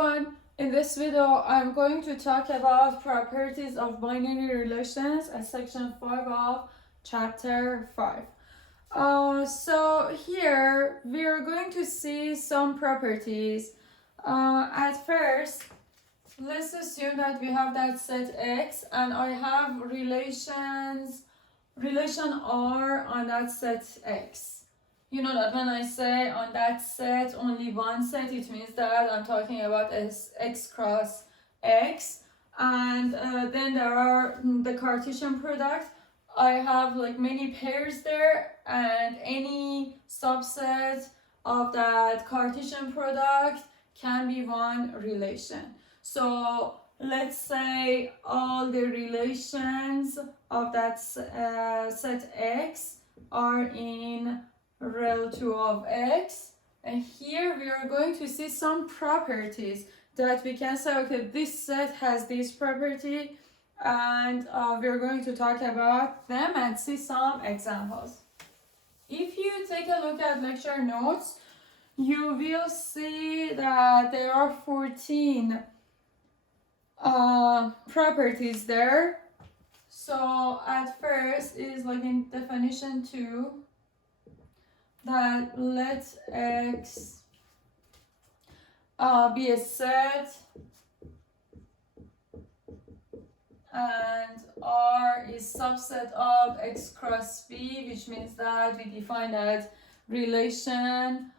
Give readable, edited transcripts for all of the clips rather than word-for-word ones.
everyone, in this video I'm going to talk about properties of binary relations at section 5 of chapter 5. So here we are going to see some properties. At first, let's assume that we have that set X and I have relation R on that set X. You know that when I say on that set, only one set, it means that I'm talking about X cross X. And then there are the Cartesian product. I have like many pairs there, and any subset of that Cartesian product can be one relation. So let's say all the relations of that set X are in rel2 of X, and here we are going to see some properties that we can say, okay, this set has this property, and we're going to talk about them and see some examples. If you take a look at lecture notes, you will see that there are 14 properties there. So at first is like in definition 2, that let X be a set and R is subset of X cross B, which means that we define that relation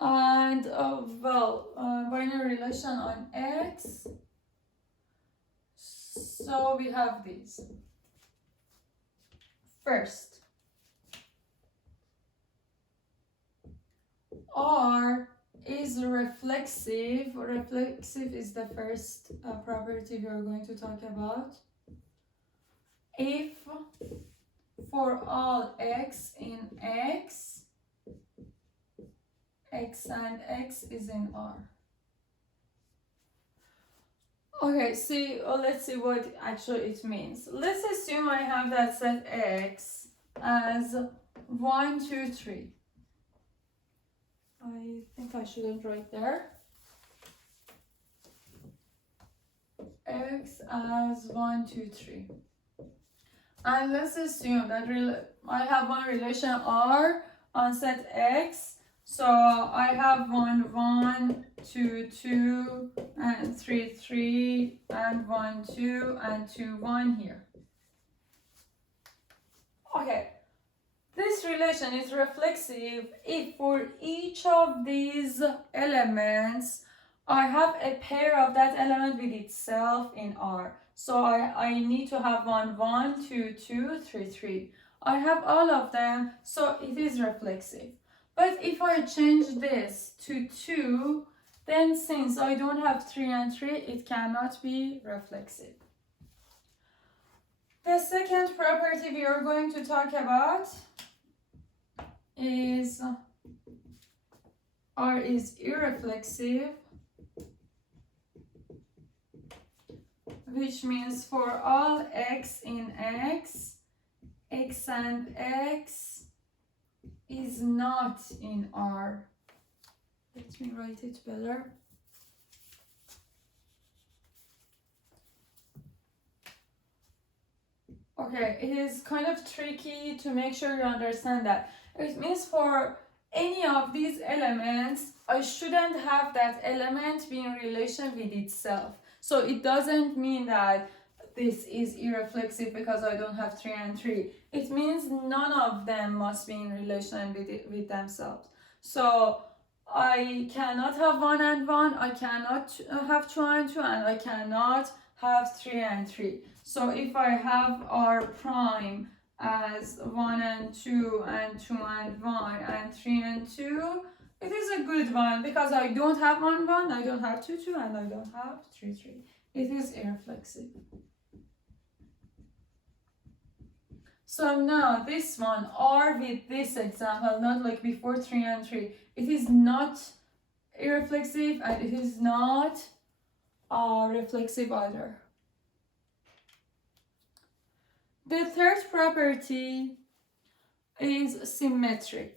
and binary relation on X. So we have these. First, R is reflexive. Reflexive is the first property we are going to talk about. If for all X in X, X and X is in R. Okay, let's see what actually it means. Let's assume I have that set X as 1, 2, 3. I think I shouldn't write there. X as 1, 2, 3. And let's assume that I have one relation R on set X. So I have 1, 1, 2, 2, and 3, 3, and 1, 2, and 2, 1 here. Okay, this relation is reflexive if for each of these elements I have a pair of that element with itself in R. So I need to have 1, 1, 2, 2, 3, 3. I have all of them, so it is reflexive. But if I change this to 2, then since I don't have 3 and 3, it cannot be reflexive. The second property we are going to talk about is R is irreflexive, which means for all X in X, X and X is not in R. Let me write it better. Okay, it is kind of tricky to make sure you understand that. It means for any of these elements, I shouldn't have that element be in relation with itself. So it doesn't mean that this is irreflexive because I don't have 3 and 3. It means none of them must be in relation with themselves. So I cannot have 1 and 1, I cannot have 2 and 2, and I cannot have 3 and 3. So if I have R prime as 1 and 2 and 2 and 1 and 3 and 2, it is a good one because I don't have 1, 1, I don't have 2, 2, and I don't have 3, 3. It is irreflexive. So now this one, R with this example, not like before 3 and 3, it is not irreflexive and it is not reflexive either. The third property is symmetric.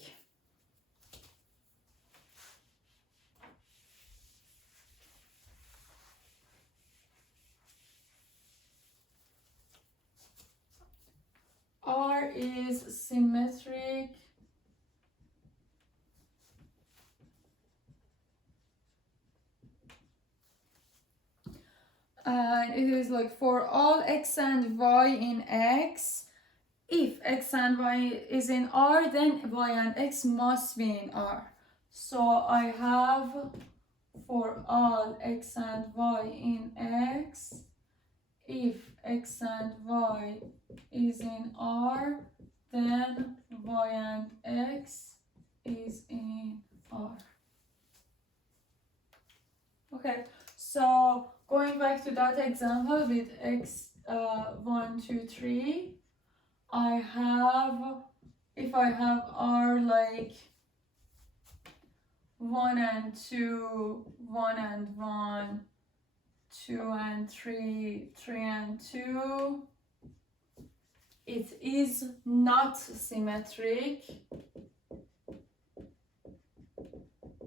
R is symmetric and it is like for all x and y in X, if x and y is in R, then y and x must be in R. So I have for all x and y in X, if x and y is in R, then y and x is in R. Okay, so going back to that example with x 1, 2, 3, I have, if I have R like 1 and 2, 1 and 1, 2 and 3, 3 and 2, it is not symmetric,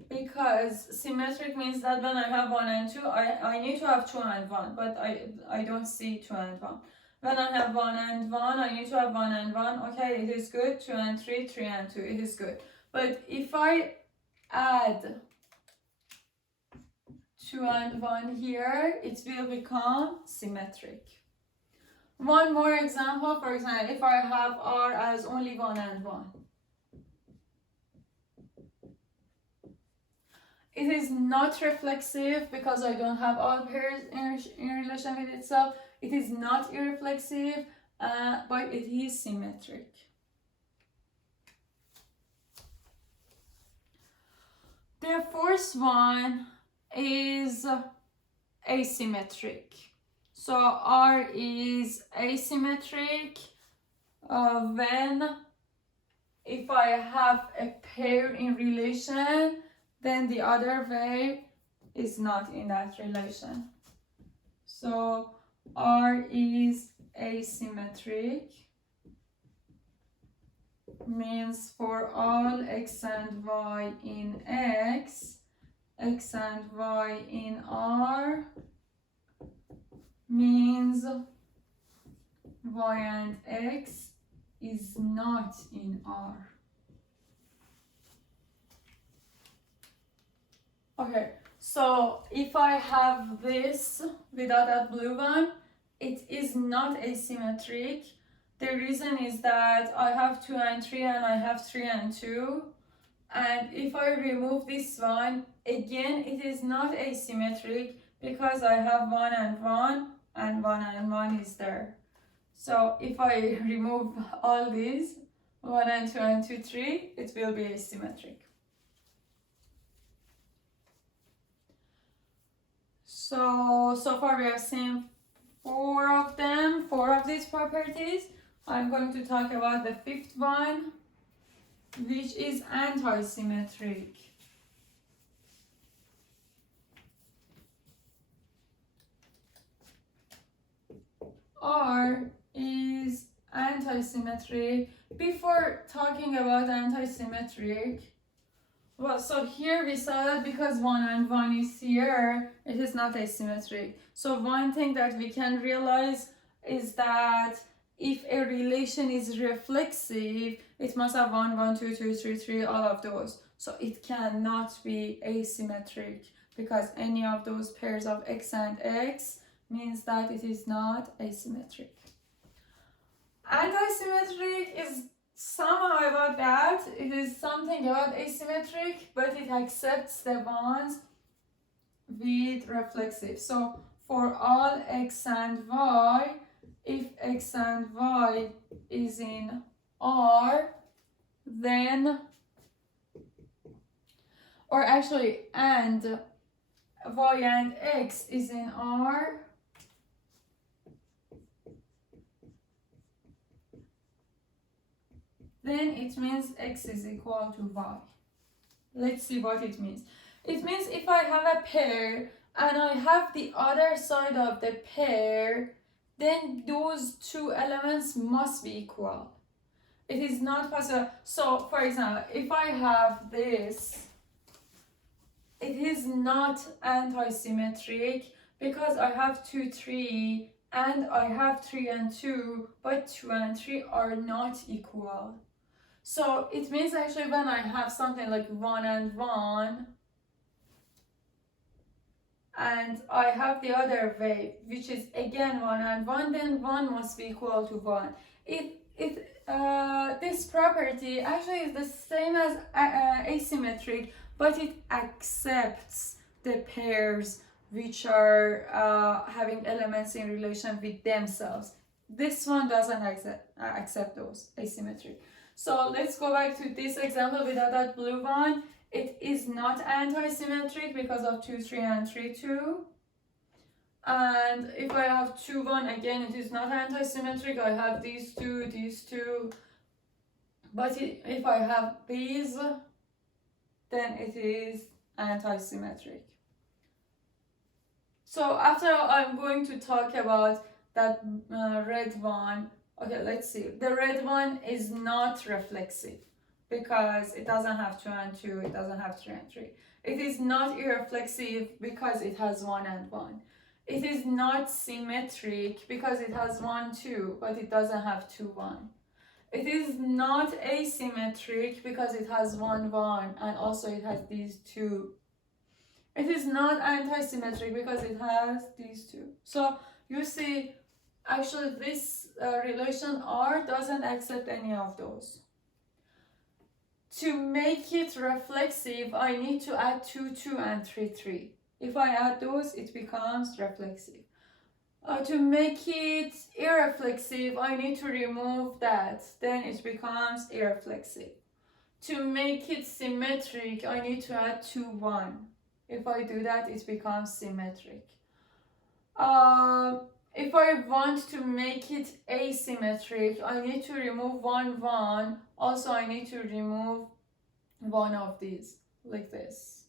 because symmetric means that when I have 1 and 2, I need to have 2 and 1, but I don't see 2 and 1. When I have 1 and 1, I need to have 1 and 1. Okay, it is good. 2 and 3, 3 and 2, it is good. But if I add 2 and 1 here, it will become symmetric. One more example, for example, if I have R as only 1 and 1. It is not reflexive because I don't have all pairs in relation with itself. It is not irreflexive, but it is symmetric. The fourth one is asymmetric. So R is asymmetric when if I have a pair in relation, then the other way is not in that relation. So R is asymmetric means for all x and y in X, x and y in R means y and x is not in R. Okay, so if I have this without that blue one, it is not asymmetric. The reason is that I have 2 and 3 and I have 3 and 2. And if I remove this one, again, it is not asymmetric because I have 1 and 1 and 1 and 1 is there. So if I remove all these, 1 and 2 and 2, 3, it will be asymmetric. So far we have seen 4 of them, 4 of these properties. I'm going to talk about the fifth one, which is antisymmetric. R is antisymmetric. Before talking about antisymmetric, well, so here we saw that because 1 and 1 is here, it is not asymmetric. So one thing that we can realize is that if a relation is reflexive, it must have 1, 1, 2, 2, 3, 3, all of those. So it cannot be asymmetric because any of those pairs of x and x means that it is not asymmetric. Antisymmetric is somehow about that. It is something about asymmetric, but it accepts the bonds with reflexive. So for all x and y, if x and y is in R, then, or actually, and y and x is in R, then it means x is equal to y. Let's see what it means. It means if I have a pair and I have the other side of the pair then those two elements must be equal. It is not possible. So, for example, if I have this, it is not antisymmetric because I have 2, 3, and I have 3 and 2, but 2 and 3 are not equal. So it means actually when I have something like 1 and 1, and I have the other way, which is again 1 and 1, then 1 must be equal to 1. This property actually is the same as asymmetric, but it accepts the pairs which are having elements in relation with themselves. This one doesn't accept those, asymmetric. So let's go back to this example without that blue one. It is not antisymmetric because of 2, 3 and 3, 2. And if I have 2, 1, again, it is not antisymmetric. I have these two. But if I have these, then it is antisymmetric. So after I'm going to talk about that red one. Okay, let's see. The red one is not reflexive because it doesn't have 2 and 2, it doesn't have 3 and 3. It is not irreflexive because it has 1 and 1. It is not symmetric because it has 1, 2, but it doesn't have 2, 1. It is not asymmetric because it has 1, 1, and also it has these 2. It is not antisymmetric because it has these 2. So you see, actually this relation R doesn't accept any of those. To make it reflexive, I need to add 2, 2 and 3, 3. If I add those, it becomes reflexive. To make it irreflexive, I need to remove that. Then it becomes irreflexive. To make it symmetric, I need to add 2, 1. If I do that, it becomes symmetric. If I want to make it asymmetric, I need to remove 1, 1. Also, I need to remove one of these, like this.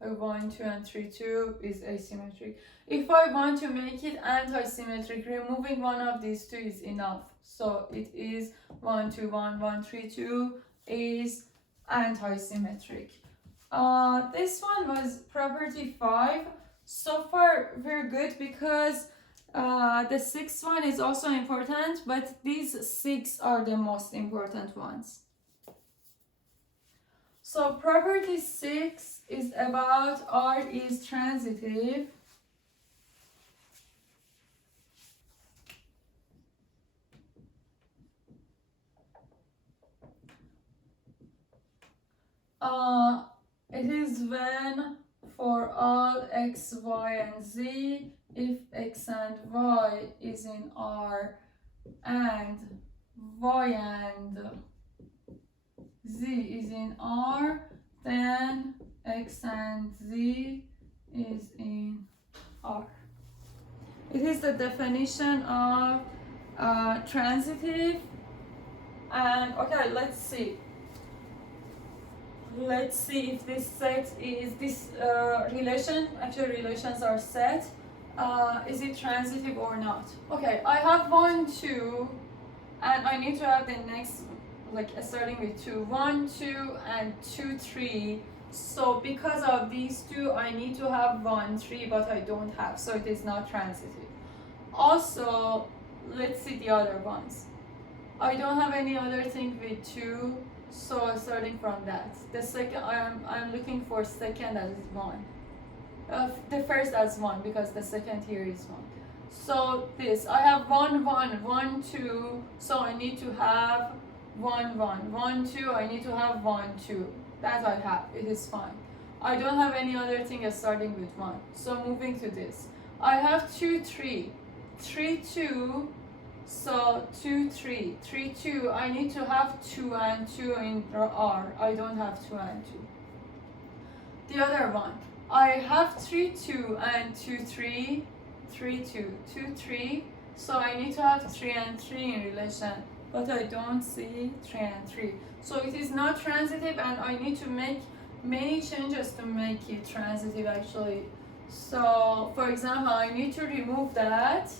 1, 2 and 3, 2 is asymmetric. If I want to make it antisymmetric, removing one of these 2 is enough. So it is 1, 2, 1, 1, 3, 2 is antisymmetric. This one was property 5. So far we're good because the 6th one is also important, but these 6 are the most important ones. So property 6 is about R is transitive. It is when for all x, y, and z, if x and y is in R and y and z is in R, then x and z is in R. It is the definition of transitive. And okay, let's see. Let's see if this set is this relation. Actually, relations are set. Is it transitive or not? Okay, I have 1, 2, and I need to have the next, like starting with 2, 1, 2, and 2, 3. So because of these 2, I need to have 1, 3, but I don't have, so it is not transitive. Also, let's see the other ones. I don't have any other thing with 2, so starting from that. The second, I'm looking for second as 1. The first as 1 because the second here is 1. So this, I have 1, 1, 1, 2, so I need to have 1, 1, 1, 2, I need to have 1, 2. That I have, it is fine. I don't have any other thing starting with 1. So moving to this. I have 2, 3, 3, 2, so 2, 3, 3, 2, I need to have 2 and 2 in R. I don't have 2 and 2. The other one, I have 3, 2 and 2, 3, 3, 2, 2, 3, so I need to have 3 and 3 in relation, but I don't see 3 and 3. So it is not transitive, and I need to make many changes to make it transitive actually. So for example, I need to remove that.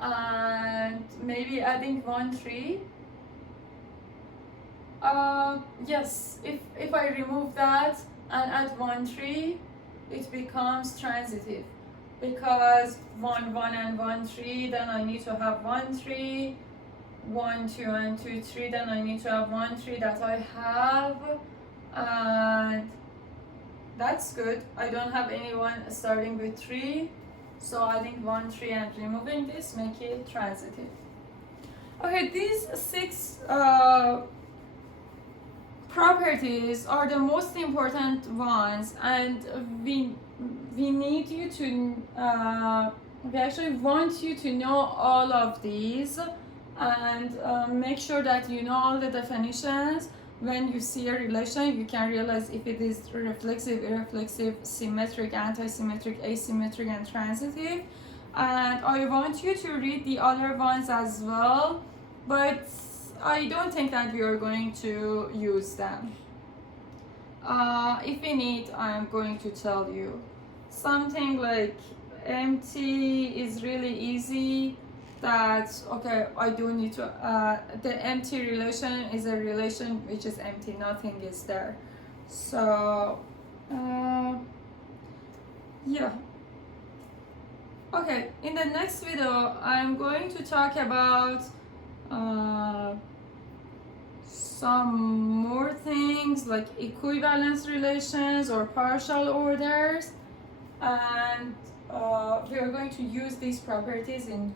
and maybe adding 1, 3. Yes, if I remove that and add 1, 3, it becomes transitive, because 1, 1 and 1, 3, then I need to have 1, 3, 1, 2 and 2, 3, then I need to have 1, 3 that I have, and that's good. I don't have anyone starting with 3, so adding 1, 3 and removing this make it transitive. Okay, these 6 properties are the most important ones, and we need you to we actually want you to know all of these, and make sure that you know all the definitions. When you see a relation, you can realize if it is reflexive, irreflexive, symmetric, antisymmetric, asymmetric, and transitive. And I want you to read the other ones as well, but I don't think that we are going to use them. If we need, I'm going to tell you. Something like empty is really easy. That, okay, I do need to, the empty relation is a relation which is empty, nothing is there. So, yeah. Okay, in the next video, I'm going to talk about some more things like equivalence relations or partial orders, and we are going to use these properties in